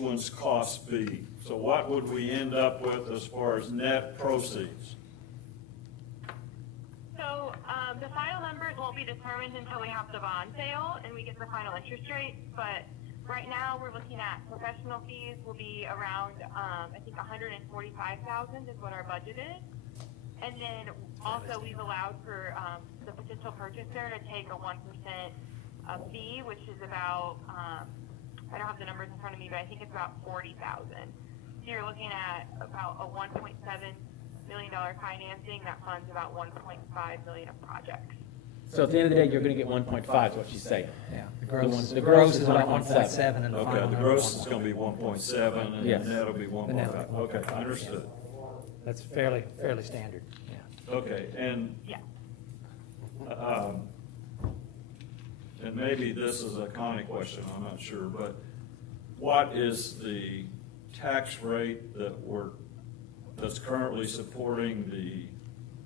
issuance cost be? So what would we end up with as far as net proceeds? So the final numbers won't be determined until we have the bond sale and we get the final interest rate. But right now we're looking at professional fees will be around, I think 145,000 is what our budget is. And then also we've allowed for the potential purchaser to take a 1% fee, which is about, I don't have the numbers in front of me, but I think it's about 40,000. So you're looking at about a $1.7 million financing that funds about 1.5 million of projects. So at the end of the day, you're going to get 1.5 is what she's saying. Yeah, The gross is about 1.7 and the Okay, final the number gross is is going to be 1.7 and Yes. the net will be 1.5. Okay, understood. That's fairly standard. Yeah. Okay, and Yeah. and maybe this is a Connie question, I'm not sure, but what is the tax rate that's currently supporting the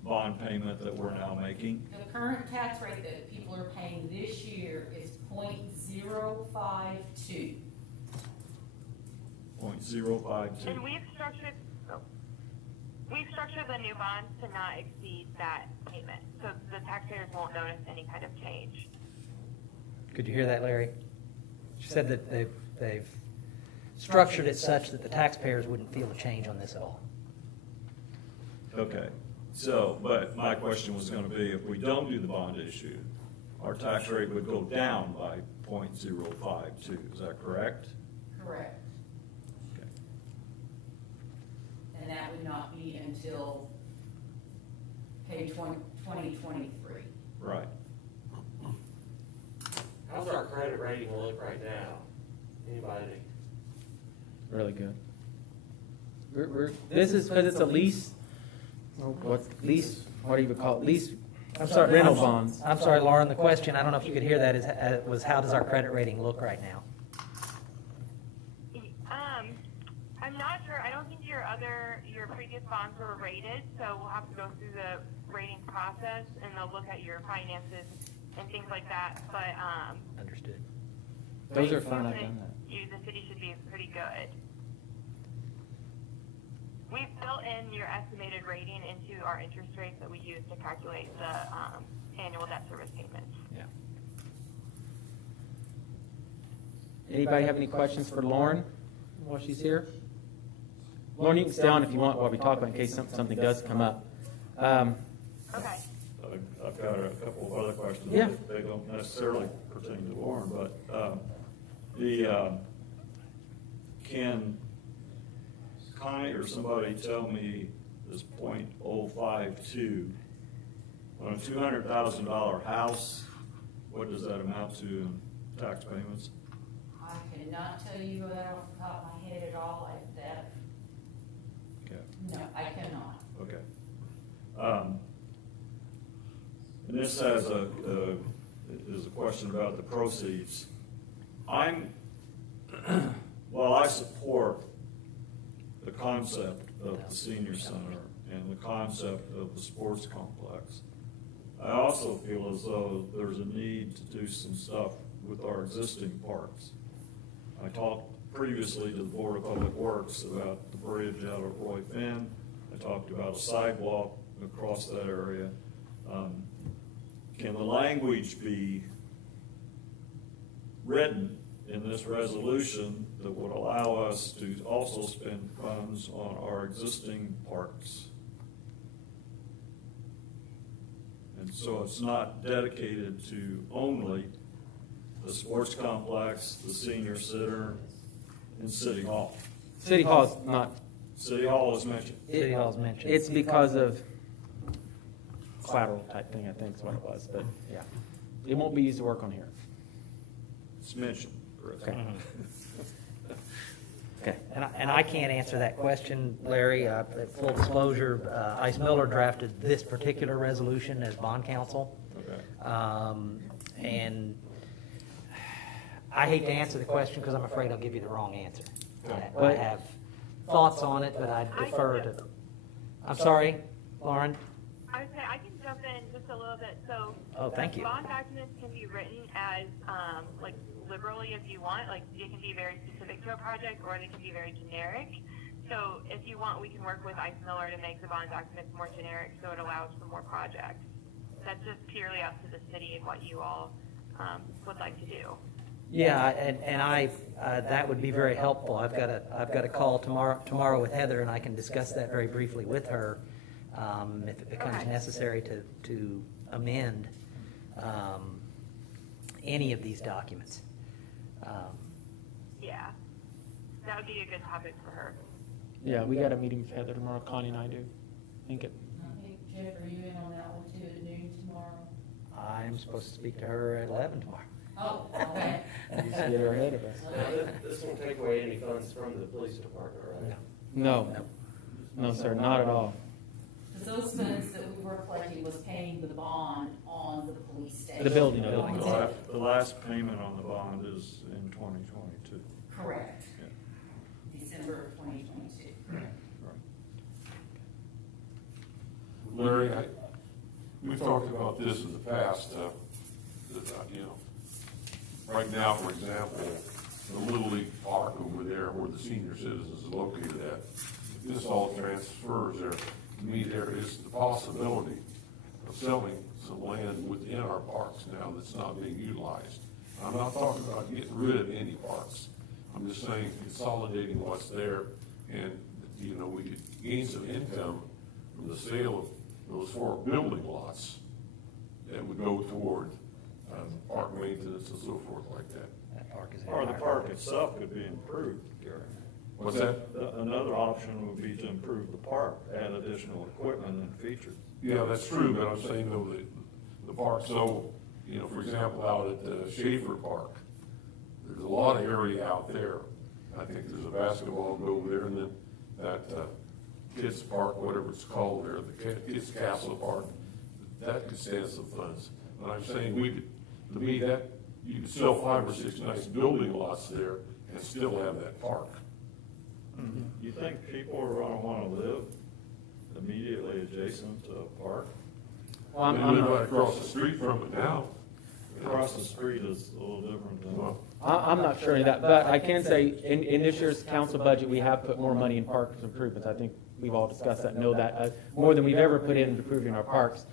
bond payment that we're now making? The current tax rate that people are paying this year is 0.052. 0.052. And we've structured the new bonds to not exceed that payment. So the taxpayers won't notice any kind of change. Could you hear that, Larry? She said that they've structured it such that the taxpayers wouldn't feel a change on this at all. Okay, so, but my question was going to be, if we don't do the bond issue, our tax rate would go down by 0.052, is that correct? Correct. Okay. And that would not be until pay 2023. Right. How's our credit rating look right now? Anybody? Really good. This is because it's a lease. What do you call it? Lease. I'm sorry, rental bonds. I'm sorry, Lauren. The question, I don't know if you could hear that, was how does our credit rating look right now? I'm not sure. I don't think your previous bonds were rated, so we'll have to go through the rating process and they'll look at your finances and things like that. But Understood. Those are fine. I've done that. The city should be pretty good. We've built in your estimated rating into our interest rates that we use to calculate the annual debt service payments. Yeah. Anybody have any questions for Lauren while she's here? Lauren, you can stay on if you want while we talk about in case something does come up. Okay. I've got a couple of other questions. Yeah. They don't necessarily pertain to Lauren, but can Connie or somebody tell me this 0.052 on a $200,000 house, what does that amount to in tax payments? I cannot tell you that off the top of my head at all. Okay. No, I cannot. Okay. And this has is a question about the proceeds. While I support the concept of the senior center and the concept of the sports complex, I also feel as though there's a need to do some stuff with our existing parks. I talked previously to the Board of Public Works about the bridge out of Roy Finn. I talked about a sidewalk across that area. Can the language be written in this resolution that would allow us to also spend funds on our existing parks? And so it's not dedicated to only the sports complex, the senior center, and City Hall. City Hall is not. City Hall is mentioned. City Hall's mentioned. It's because of collateral type thing, I think is what it was. But yeah, it won't be used to work on here. It's mentioned, Chris. Okay. Okay. And I can't answer that question, Larry. Full disclosure, Ice Miller drafted this particular resolution as bond counsel. Okay. And I hate to answer the question because I'm afraid I'll give you the wrong answer. I have thoughts on it, but I defer to. I'm sorry, Lauren. I would say I can jump in just a little bit. So, Oh, thank you. Bond documents can be written as like liberally as you want. Like they can be very specific to a project, or they can be very generic. So, if you want, we can work with Ice Miller to make the bond documents more generic, so it allows for more projects. That's just purely up to the city and what you all would like to do. Yeah, and I that would be very helpful. I've got a call tomorrow with Heather, and I can discuss that very briefly with her if it becomes Okay. necessary to amend any of these documents. Yeah, that would be a good topic for her. Yeah, we got a meeting with Heather tomorrow, Connie and I do. I think it, I think, Jeff, are you in on that one too at noon tomorrow? I'm supposed to speak to her at 11 tomorrow. Oh, okay. you just get her ahead of us. Now, this won't take away any funds from the police department, right? No, no, sir, not at all. Because those funds that we were collecting was paying the bond on the police station. The building. The last payment on the bond is in 2022. Correct. Yeah. December of 2022. Larry, we've talked about this in the past, right now, for example, the Little League Park over there where the senior citizens is located at, if this all transfers there, to me, there is the possibility of selling some land within our parks now that's not being utilized. I'm not talking about getting rid of any parks. I'm just saying consolidating what's there, and, we could gain some income from the sale of those 4 building lots that would go toward park maintenance and so forth like that. That park is Or the park itself could be improved, Gary. What's that? Another option would be to improve the park, add additional equipment and features. Yeah, that's true, but I'm saying though that the park, so, for example, out at Schaefer Park, there's a lot of area out there. I think there's a basketball over there, and then that kids park, whatever it's called there, the kids castle park, that could stand some funds. But I'm saying to me, that you could sell 5 or 6 nice building lots there and still have that park. You think people are gonna wanna live immediately adjacent to a park? Well, They live right across the street from it now. Across the street is a little different than. Well, I'm not sure of that, but I can say in this year's council budget, we have put more money in parks improvements. I think we've all discussed that, know that, more than we've ever put in improving our parks.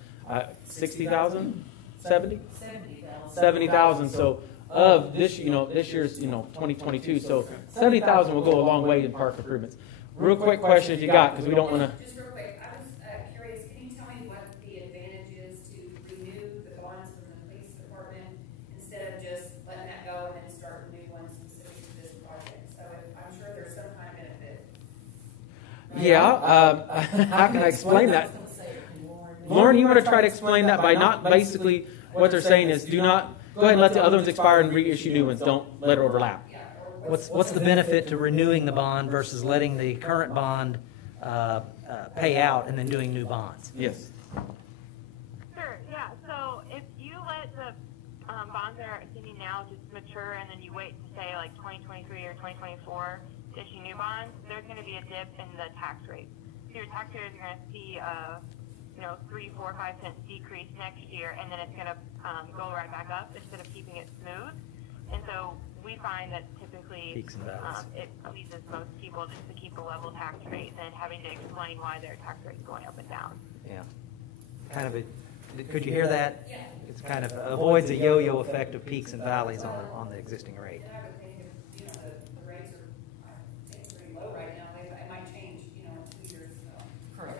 60,000, 70? 70,000. 70,000, so of this, this year's, 2022, so 70,000 will go a long way in park improvements. Real quick question if you got, because we don't want to, Just real quick, I was curious, can you tell me what the advantage is to renew the bonds from the police department instead of just letting that go and then start new ones specific to this project? So I'm sure there's some kind of benefit. how can I explain that? Lauren, you want to try to explain that by not basically, what they're saying is do not, go ahead and let the other ones expire and reissue new ones, don't let it overlap. What's the benefit to renewing the bond versus letting the current bond pay out and then doing new bonds? Yes. Sure, yeah. So if you let the bonds that are outstanding now just mature and then you wait to say like 2023 or 2024 to issue new bonds, there's going to be a dip in the tax rate. So your taxpayers are going to see 3, 4, 5 cents decrease next year, and then it's going to go right back up instead of keeping it smooth. And so we find that typically Peaks and valleys. it pleases most people just to keep a level tax rate than having to explain why their tax rate is going up and down. Yeah. Kind of could you hear that? Yeah. It's kind of avoids the yo-yo effect of peaks and valleys on the existing rate. And I would think if, the rates are, I think, pretty low right now, it might change, in 2 years, so. Correct.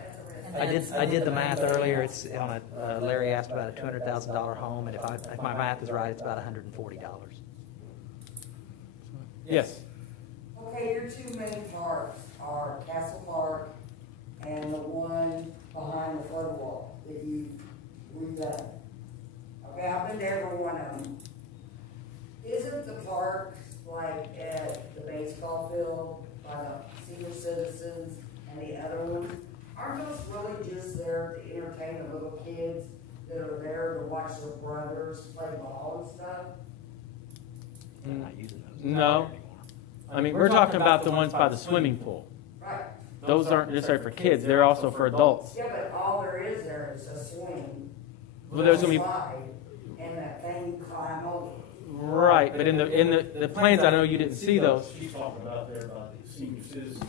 That's a risk. I did the math earlier. It's on Larry asked about a $200,000 home, and if my math is right, it's about $140. Yes. Okay, your 2 main parks are Castle Park and the one behind the flood wall that you redone. Okay, I've been there for one of them. Isn't the park like at the baseball field by the senior citizens and the other ones? Aren't those really just there to entertain the little kids that are there to watch their brothers play ball and stuff? They're not using those. No. I mean, we're talking about the ones by the swimming pool. Right. Those aren't necessarily for kids, they're also for adults. Yeah, but all there is there there's a swing. Well, there's gonna be, slide, and that thing climb over. right, but in the plans, I know you didn't see those. She's talking about there by the senior citizens.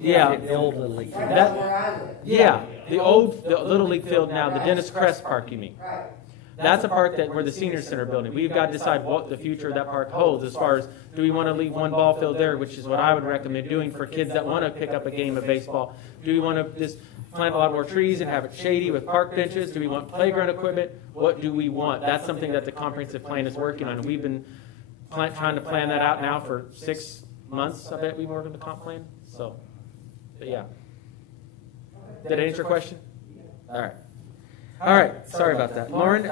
Yeah. The old Little League. Right That- where I live. Yeah, the Little League field now, the Dennis Crest Park, you mean? Right. That's a park that, where the senior center building, we've got to decide what the future of that park holds as far as, do we want to leave one ball field there, which is what I would recommend doing for kids that want to pick up a game of baseball? Do we want to just plant a lot more trees and have it shady with park benches? Do we want playground equipment? What do we want? That's something that the comprehensive plan is working on, and we've been trying to plan that out now for 6 months, I bet we've been working the comp plan, so, but yeah. Did I answer your question? All right. All right, sorry about that. Lauren,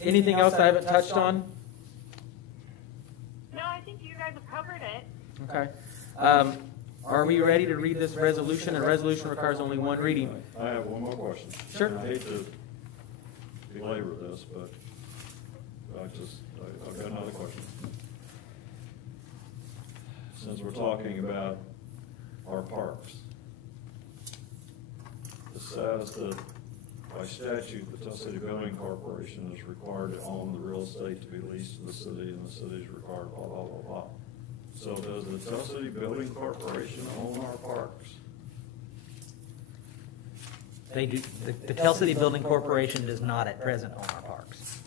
anything else I haven't touched on? No, I think you guys have covered it. Okay. Are we ready to read this resolution? A resolution requires only one reading. I have one more question. Sure. I hate to belabor this, but I've got another question. Since we're talking about our parks, it says that by statute, the Tell City Building Corporation is required to own the real estate to be leased to the city, and the city is required blah, blah, blah, blah. So does the Tell City Building Corporation own our parks? They do, the Tell City Building Corporation does not at present own our parks.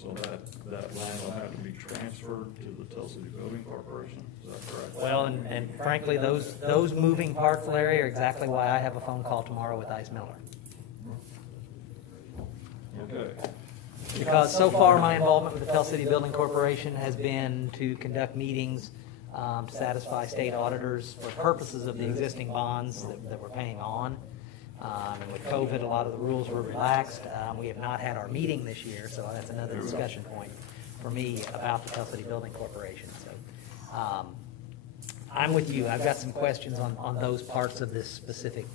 So that land will have to be transferred to the Tell City Building Corporation, is that correct? Well, and frankly, those moving parts, Larry, are exactly why I have a phone call tomorrow with Ice Miller. Okay. Because so far, my involvement with the Tell City Building Corporation has been to conduct meetings to satisfy state auditors for purposes of the existing bonds that we're paying on. And with COVID, a lot of the rules were relaxed. We have not had our meeting this year, so that's another discussion point for me about the Tell City Building Corporation. So I'm with you. I've got some questions on those parts of this specific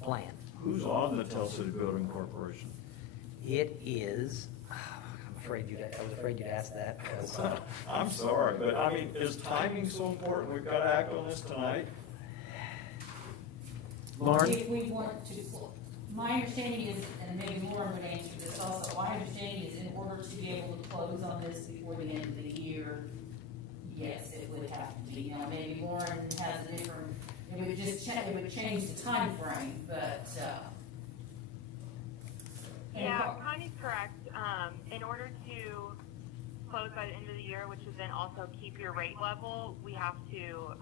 plan. Who's on the Tell City Building Corporation? It is, I was afraid you'd ask that. Because, I'm sorry, but I mean, is timing so important? We've got to act on this tonight? Lauren? If we want to, my understanding is, and maybe Lauren would answer this also, my understanding is in order to be able to close on this before the end of the year, yes, it would have to be. Now, maybe Lauren has a different, it would just it would change the time frame, but, Yeah, Connie's correct. In order to close by the end of the year, which is then also keep your rate level, we have to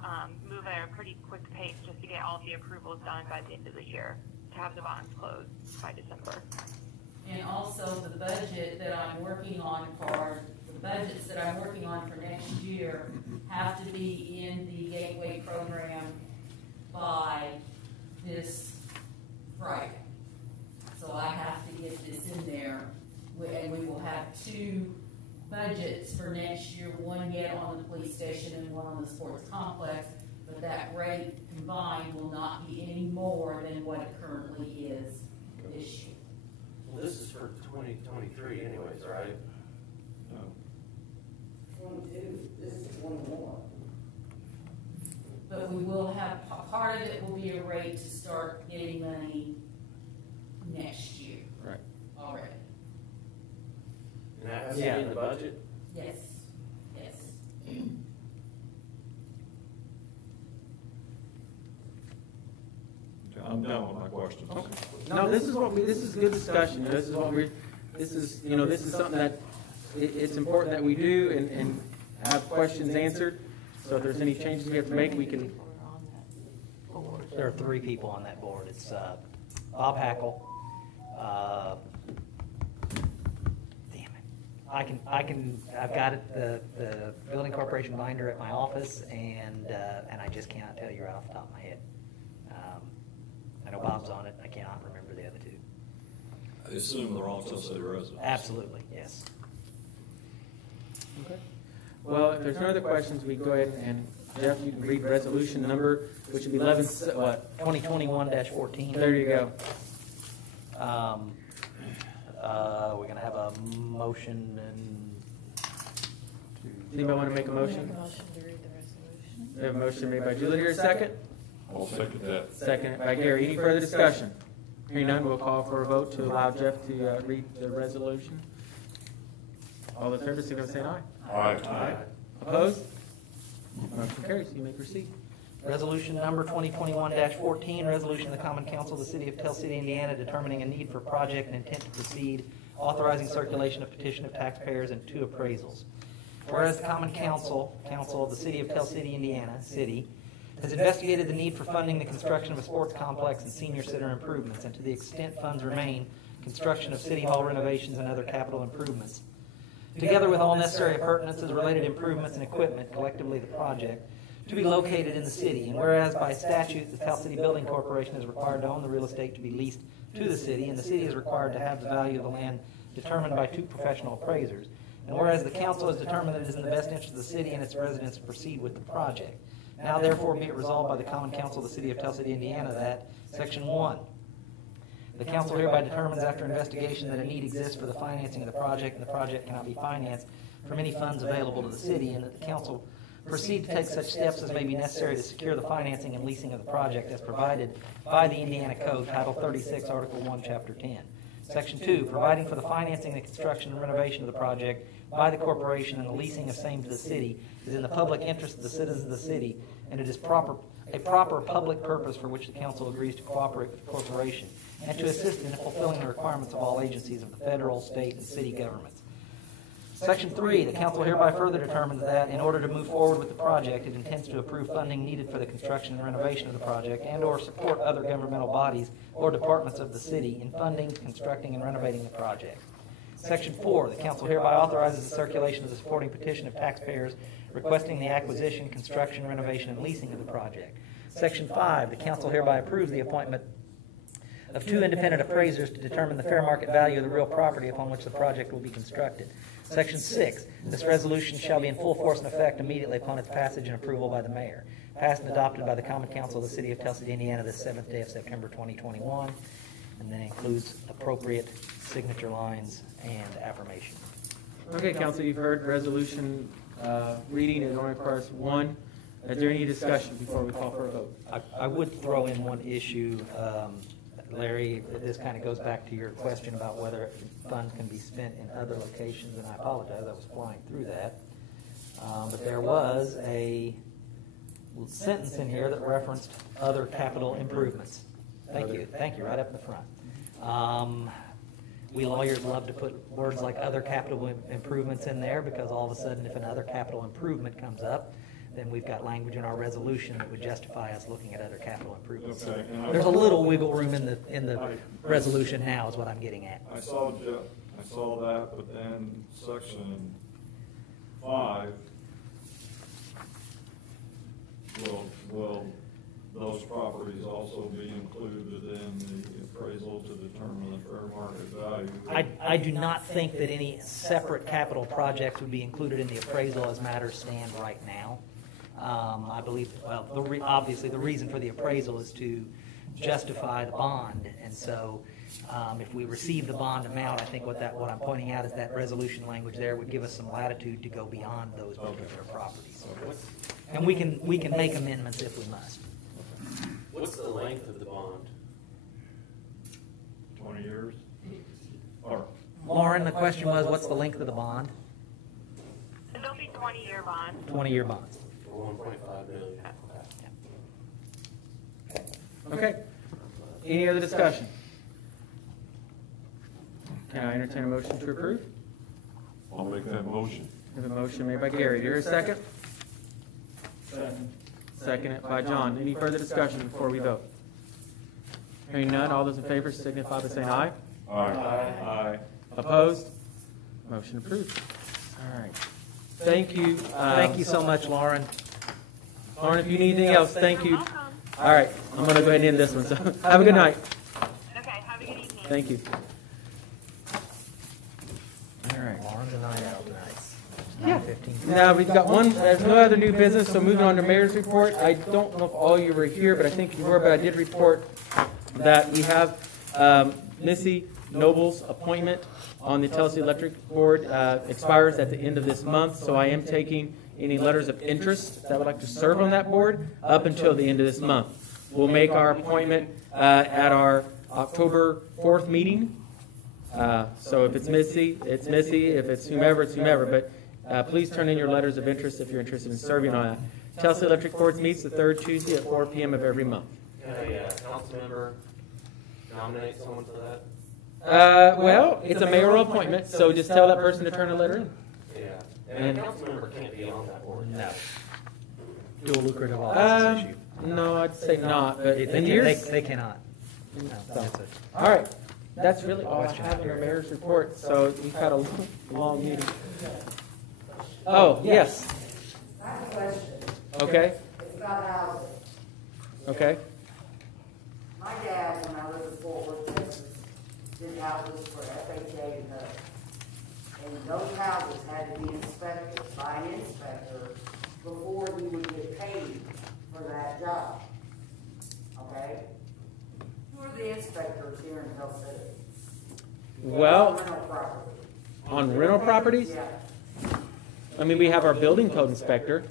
move at a pretty quick pace just to get all the approvals done by the end of the year to have the bonds closed by December. and also the budget that I'm working on for, the budgets that I'm working on for next year have to be in the Gateway program by this Friday. So I have to get this in there, and we will have two budgets for next year, one yet on the police station and one on the sports complex, but that rate combined will not be any more than what it currently is this year. Well, this is for 2023 anyways, right? No. 22, this is 21. But we will have, part of it will be a rate to start getting money next year. Right. Already. And that has to be in the budget? Yes, yes. I'm done with my questions. No, this is good discussion. This is something that it's important that we do and have questions answered. So if there's any changes we have to make, we can. There are three people on that board. It's Bob Hackle. Damn it. I've got it, the building corporation binder at my office, and I just cannot tell you right off the top of my head. I know Bob's on it. I cannot remember the other two. I assume they're all Tell City residents. Absolutely, yes. Okay. Well, if there's no other questions, we go ahead and, Jeff, you can read resolution number, which would be 2021-14. There you go. We're going to have a motion and. Anybody want to make a motion? Motion to read the resolution. We have a motion made by Julie here, a second? I'll second that. Second by Gary. Any further discussion? Hearing none, we'll call for a vote to allow Jeff to read the resolution. All those in favor, signify by saying aye. Aye. Opposed? Motion carries. You may proceed. Resolution number 2021-14, resolution of the Common Council of the City of Tell City, Indiana, determining a need for project and intent to proceed, authorizing circulation of petition of taxpayers and 2 appraisals. Whereas the Common Council of the City of Tell City, Indiana, City, has investigated the need for funding the construction of a sports complex and senior center improvements, and to the extent funds remain, construction of City Hall renovations and other capital improvements. Together with all necessary appurtenances, related improvements, and equipment, collectively the project, to be located in the city. And whereas by statute, the Tell City Building Corporation is required to own the real estate to be leased to the city, and the city is required to have the value of the land determined by 2 professional appraisers. And whereas the council has determined that it is in the best interest of the city and its residents to proceed with the project. Now therefore be it resolved by the Common Council of the City of Tell City, Indiana, that Section 1, the council hereby determines after investigation that a need exists for the financing of the project, and the project cannot be financed from any funds available to the city, and that the council proceed to take such steps as may be necessary to secure the financing and leasing of the project as provided by the Indiana Code, Title 36, Article 1, Chapter 10. Section 2, providing for the financing, the construction, and renovation of the project by the corporation and the leasing of same to the city is in the public interest of the citizens of the city, and it is a proper public purpose for which the council agrees to cooperate with the corporation and to assist in fulfilling the requirements of all agencies of the federal, state, and city governments. Section 3, the council hereby further determines that in order to move forward with the project, it intends to approve funding needed for the construction and renovation of the project and or support other governmental bodies or departments of the city in funding, constructing, and renovating the project. Section 4, the council hereby authorizes the circulation of the supporting petition of taxpayers requesting the acquisition, construction, renovation, and leasing of the project. Section 5, the council hereby approves the appointment of 2 independent appraisers to determine the fair market value of the real property upon which the project will be constructed. Section 6, this resolution shall be in full force and effect immediately upon its passage and approval by the mayor. Passed and adopted by the Common Council of the City of Tell City, Indiana, the 7th day of September 2021, and then includes appropriate signature lines and affirmation. Okay, council, you've heard resolution reading. It only requires 1. Is there any discussion before we call for a vote? I would throw in one issue, Larry. This kind of goes back to your question about whether funds can be spent in other locations, and I apologize, I was flying through that. But there was a sentence in here that referenced other capital improvements. Thank you, right up in the front. We lawyers love to put words like other capital improvements in there because all of a sudden if another capital improvement comes up, then we've got language in our resolution that would justify us looking at other capital improvements. Okay. So there's a little wiggle room in the resolution now is what I'm getting at. I saw that, but then section 5, will those properties also be included in the appraisal to determine the fair market value? I do not think that any separate capital projects would be included in the appraisal as matters stand right now. I believe, well, obviously the reason for the appraisal is to justify the bond, and so if we receive the bond amount, I think what I'm pointing out is that resolution language there would give us some latitude to go beyond those particular properties. Okay. And we can make amendments if we must. What's the length of the bond? 20 years? Or Lauren, the question was, what's the length of the bond? There'll be 20-year bonds. 20-year bonds. For $1.5 million. Okay. Any other discussion? Can I entertain a motion to approve? I'll make that motion. We have a motion made by Gary. Do you hear a second? Seconded by John. Any further discussion before we vote? Hearing none, all those in favor signify by saying aye. Aye. Opposed? Motion approved. All right. Thank you. Thank you so much, Lauren. Lauren, if you need anything else, thank you. You're welcome. All right. I'm going to go ahead and end this one. So have a good night. Okay, have a good evening. Thank you. All right. Lauren's a night out tonight. Yeah. 9:15. Now, we've got one, there's no other new business, so moving on to mayor's report. I don't know if all you were here, but I think you were, but I did report that we have Missy Noble's appointment on the Tell City Electric Board expires at the end of this month, so I am taking any letters of interest that would like to serve on that board up until the end of this month. We'll make our appointment at our October 4th meeting. So if it's Missy, it's Missy. If it's whomever, it's whomever. But please turn in your letters of interest if you're interested in serving on that. Chelsea Electric Board meets the third Tuesday at 4 p.m. of every month. Can a council member nominate someone for that? Well, it's a mayoral appointment, so just tell that person to turn a letter in. Yeah. And a council member can't be on that board. No. Dual lucrative office issue. No, I'd say not. But They, in can, years, they cannot. No, that's it. all right. That's really all I have in our mayor's report. So we've had a long meeting. Oh, yes. I have a question. Okay. It's about housing. Okay. My dad, when I lived in Fort Worth, Texas, did houses for FHA and HUD. And those houses had to be inspected by an inspector before you would get paid for that job. Okay? Who are the inspectors here in Tell City? Well, Rental property. on rental properties, Yeah. I mean, we have our building code inspector,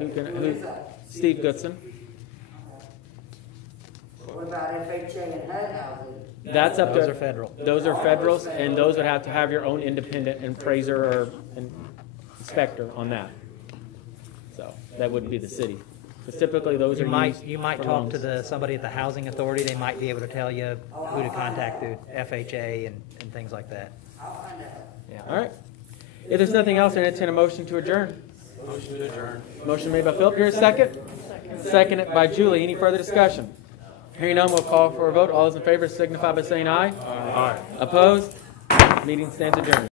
Okay. Who is that? Steve Goodson. What about FHA and HUD housing? That's up to. Those are federal. Those are federals, and those would have to have your own independent appraiser or an inspector on that. So that wouldn't be the city. Because typically those are used You might for talk to loans. somebody at the housing authority. They might be able to tell you who to contact through FHA and things like that. I'll find out. Yeah. All right. If there's nothing else, I entertain a motion to adjourn. Motion to adjourn. Motion made by Philip. Here's a second. Seconded by Julie. Any further discussion? Hearing none, we'll call for a vote. All those in favor signify by saying aye. Aye. Opposed? Meeting stands adjourned.